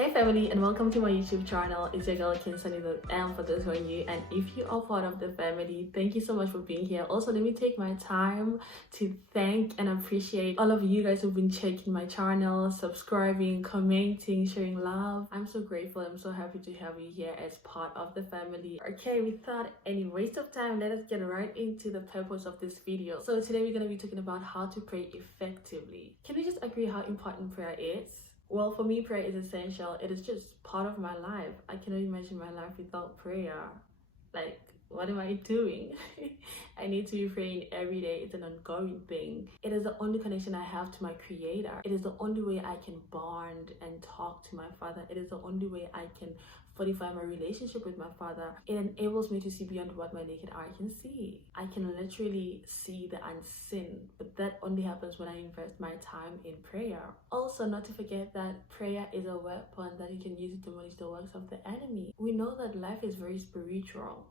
Hey family, and welcome to my YouTube channel. It's your girl Khensani.M for those who are new, and if you are part of the family, thank you so much for being here. Also, let me take my time to thank and appreciate all of you guys who've been checking my channel, subscribing, commenting, sharing love. I'm so grateful. I'm so happy to have you here as part of the family. Okay, without any waste of time, let us get right into the purpose of this video. So today we're going to be talking about how to pray effectively. Can we just agree how important prayer is? Well, for me, prayer is essential. It is just part of my life. I cannot imagine my life without prayer. Like, what am I doing? I need to be praying every day. It's an ongoing thing. It is the only connection I have to my Creator. It is the only way I can bond and talk to my Father. It is the only way I can fortify my relationship with my Father. It enables me to see beyond what my naked eye can see. I can literally see the unseen, but that only happens when I invest my time in prayer. Also, not to forget that prayer is a weapon that you can use to demolish the works of the enemy. We know that life is very spiritual.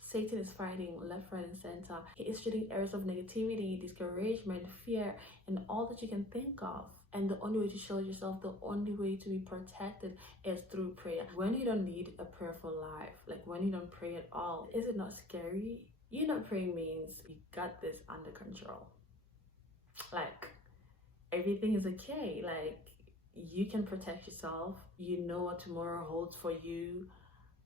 Satan is fighting left, right, and center. He is shooting arrows of negativity, discouragement, fear, and all that you can think of. And the only way to shield yourself, the only way to be protected is through prayer. When you don't lead a prayerful life, like when you don't pray at all, is it not scary? You not praying means you got this under control. Like, everything is okay. Like, you can protect yourself. You know what tomorrow holds for you.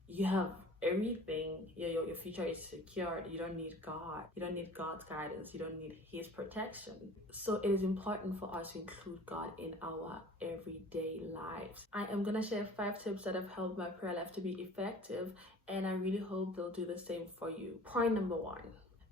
You have everything. Your future is secured. You don't need God. You don't need God's guidance. You don't need His protection. So it is important for us to include God in our everyday lives. I am gonna share 5 tips that have helped my prayer life to be effective, and I really hope they'll do the same for you. Point number 1,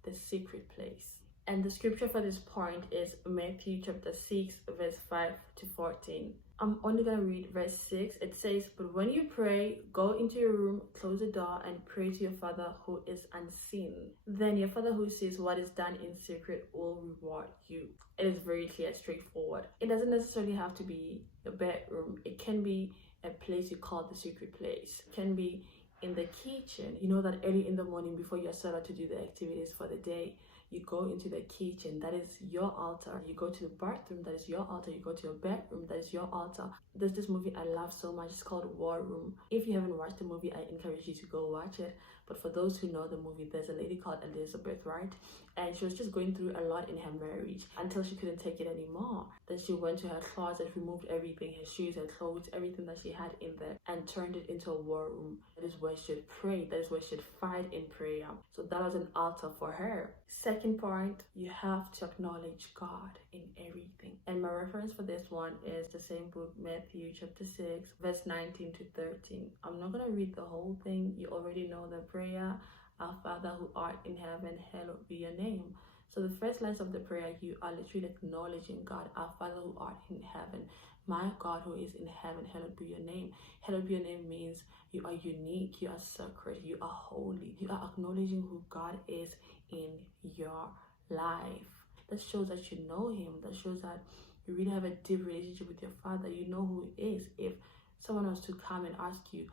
the secret place. And the scripture for this point is Matthew chapter 6 verse 5 to 14. I'm only going to read verse 6. It says, "But when you pray, go into your room, close the door, and pray to your Father who is unseen. Then your Father who sees what is done in secret will reward you." It is very clear, straightforward. It doesn't necessarily have to be a bedroom. It can be a place you call the secret place. It can be in the kitchen. You know that early in the morning before you're set out to do the activities for the day, you go into the kitchen, that is your altar. You go to the bathroom, that is your altar. You go to your bedroom, that is your altar. There's this movie I love so much, it's called War Room. If you haven't watched the movie, I encourage you to go watch it. But for those who know the movie, there's a lady called Elizabeth, right? And she was just going through a lot in her marriage until she couldn't take it anymore. Then she went to her closet, removed everything, her shoes, her clothes, everything that she had in there, and turned it into a war room. That is where she'd pray. That is where she'd fight in prayer. So that was an altar for her. Second point, you have to acknowledge God in everything. And my reference for this one is the same book, Matthew chapter 6, verse 19 to 13. I'm not going to read the whole thing. You already know the prayer. Our Father who art in heaven, hallowed be your name. So the first lines of the prayer, you are literally acknowledging God. Our Father who art in heaven, my God who is in heaven, hallowed be your name. Hallowed be your name means you are unique, you are sacred, you are holy. You are acknowledging who God is in your life. That shows that you know Him. That shows that you really have a deep relationship with your Father. You know who He is. If someone was to come and ask you,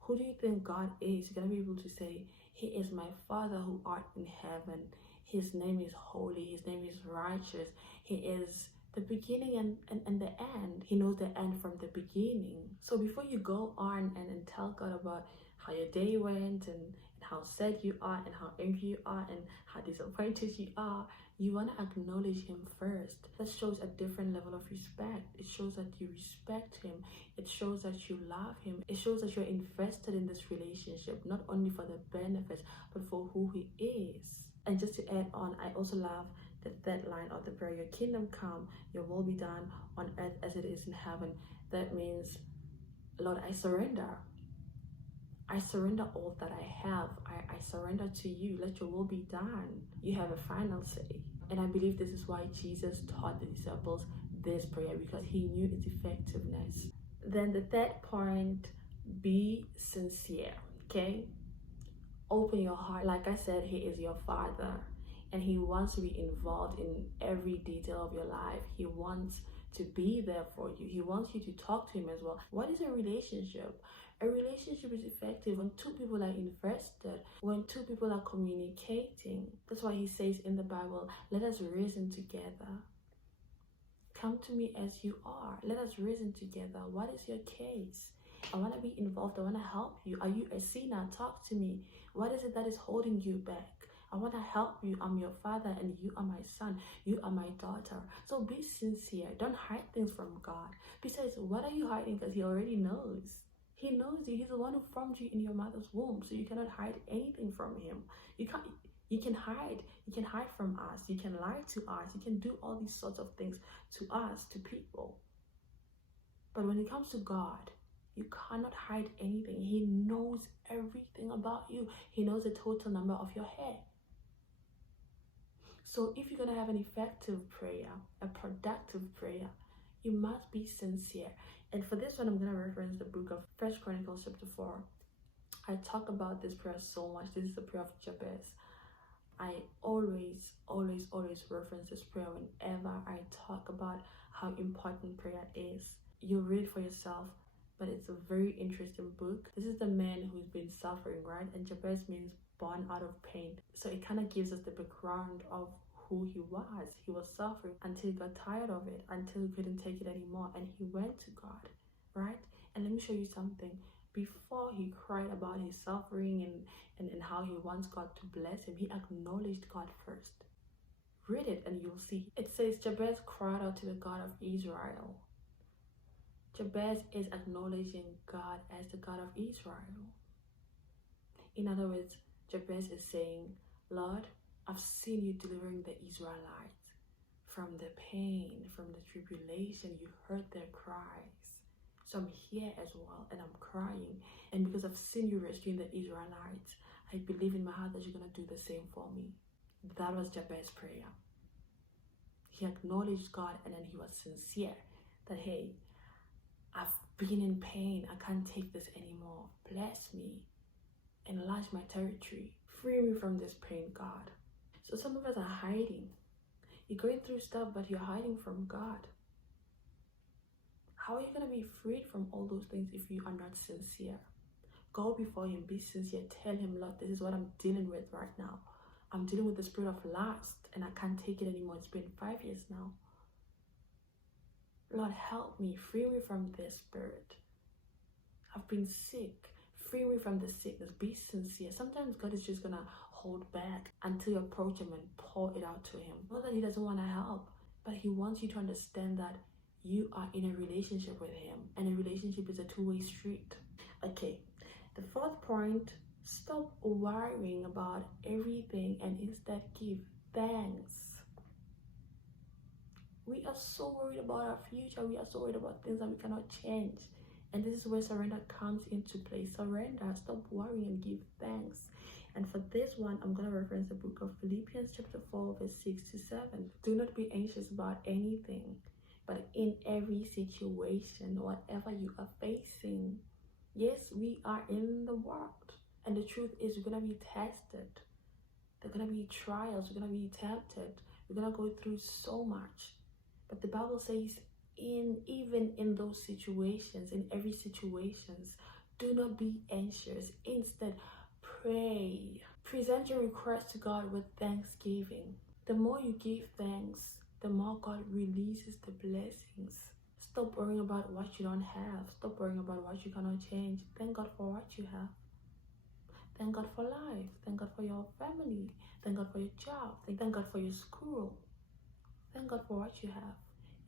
who do you think God is? You're going to be able to say, He is my Father who art in heaven. His name is holy. His name is righteous. He is the beginning and the end. He knows the end from the beginning. So before you go on and tell God about how your day went and how sad you are and how angry you are and how disappointed you are, you want to acknowledge Him first. That shows a different level of respect. It shows that you respect Him. It shows that you love Him. It shows that you're invested in this relationship, not only for the benefits, but for who He is. And just to add on, I also love the third line of the prayer, your kingdom come, your will be done on earth as it is in heaven. That means, Lord, I surrender. I surrender all that I have. I surrender to you. Let your will be done. You have a final say. And I believe this is why Jesus taught the disciples this prayer, because He knew its effectiveness. Then the third point, be sincere, okay? Open your heart. Like I said, He is your Father, and He wants to be involved in every detail of your life. He wants to be there for you. He wants you to talk to Him as well. What is a relationship? A relationship is effective when 2 people are invested, when 2 people are communicating. That's why He says in the Bible, let us reason together. Come to me as you are. Let us reason together. What is your case? I want to be involved. I want to help you. Are you a sinner? Talk to me. What is it that is holding you back? I want to help you. I'm your father and you are my son. You are my daughter. So be sincere. Don't hide things from God. Besides, what are you hiding? Because he already knows. He knows you. He's the one who formed you in your mother's womb. So you cannot hide anything from him. You can hide. You can hide from us. You can lie to us. You can do all these sorts of things to us, to people. But when it comes to God, you cannot hide anything. He knows everything about you. He knows the total number of your hair. So if you're going to have an effective prayer, a productive prayer, you must be sincere. And for this one, I'm going to reference the book of 1 Chronicles chapter 4. I talk about this prayer so much. This is the prayer of Jabez. I always reference this prayer whenever I talk about how important prayer is. You read for yourself, but it's a very interesting book. This is the man who's been suffering, right? And Jabez means born out of pain. So it kind of gives us the background of who he was. He was suffering until he got tired of it, until he couldn't take it anymore, and he went to God, right? And let me show you something. Before he cried about his suffering and how he wants God to bless him, he acknowledged God first. Read it and you'll see. It says, Jabez cried out to the God of Israel. Jabez is acknowledging God as the God of Israel. In other words, Jabez is saying, Lord, I've seen you delivering the Israelites from the pain, from the tribulation. You heard their cries. So I'm here as well and I'm crying. And because I've seen you rescuing the Israelites, I believe in my heart that you're going to do the same for me. That was Jabez's prayer. He acknowledged God and then he was sincere that, hey, I've been in pain. I can't take this anymore. Bless me. Enlarge my territory. Free me from this pain, God. So some of us are hiding. You're going through stuff, but you're hiding from God. How are you going to be freed from all those things if you are not sincere? Go before him, be sincere. Tell him, Lord, this is what I'm dealing with right now. I'm dealing with the spirit of lust and I can't take it anymore. It's been 5 years now. Lord, help me. Free me from this spirit. I've been sick. Free me from the sickness. Be sincere. Sometimes God is just going to hold back until you approach him and pour it out to him. Not that he doesn't want to help, but he wants you to understand that you are in a relationship with him, and a relationship is a two-way street. Okay, the fourth point, stop worrying about everything and instead give thanks. We are so worried about our future. We are so worried about things that we cannot change. And this is where surrender comes into play. Surrender, stop worrying and give thanks. And for this one, I'm going to reference the book of Philippians chapter 4, verse 6 to 7. Do not be anxious about anything, but in every situation, whatever you are facing. Yes, we are in the world. And the truth is, we're going to be tested. There are going to be trials. We're going to be tempted. We're going to go through so much. But the Bible says, even in those situations, in every situations, do not be anxious. Instead, pray. Present your request to God with thanksgiving. The more you give thanks, the more God releases the blessings. Stop worrying about what you don't have. Stop worrying about what you cannot change. Thank God for what you have. Thank God for life. Thank God for your family. Thank God for your job. Thank God for your school. Thank God for what you have.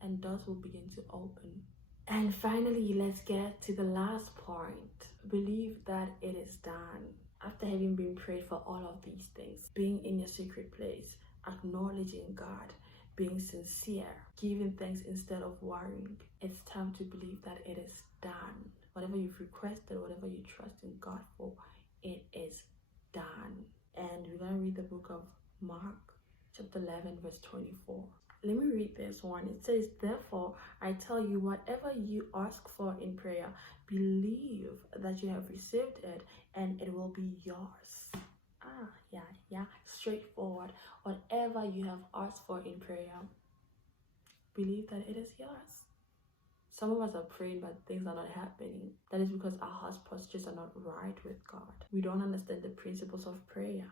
And doors will begin to open. And finally, let's get to the last point. Believe that it is done. After having been prayed for all of these things, being in your secret place, acknowledging God, being sincere, giving thanks instead of worrying, it's time to believe that it is done. Whatever you've requested, whatever you trust in God for, it is done. And we're going to read the book of Mark, chapter 11, verse 24. Let me read this one. It says, therefore, I tell you, whatever you ask for in prayer, believe that you have received it and it will be yours. Straightforward. Whatever you have asked for in prayer, believe that it is yours. Some of us are praying, but things are not happening. That is because our heart postures are not right with God. We don't understand the principles of prayer.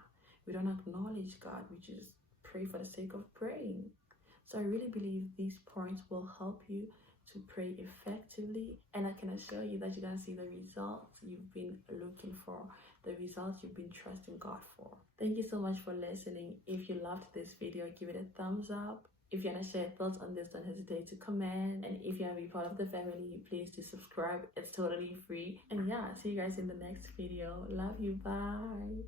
We don't acknowledge God. We just pray for the sake of praying. So I really believe these points will help you to pray effectively, and I can assure you that you're gonna see the results you've been looking for, the results you've been trusting God for. Thank you so much for listening. If you loved this video, give it a thumbs up. If you want to share thoughts on this, don't hesitate to comment. And if you want to be part of the family, please do subscribe. It's totally free. And yeah, see you guys in the next video. Love you. Bye.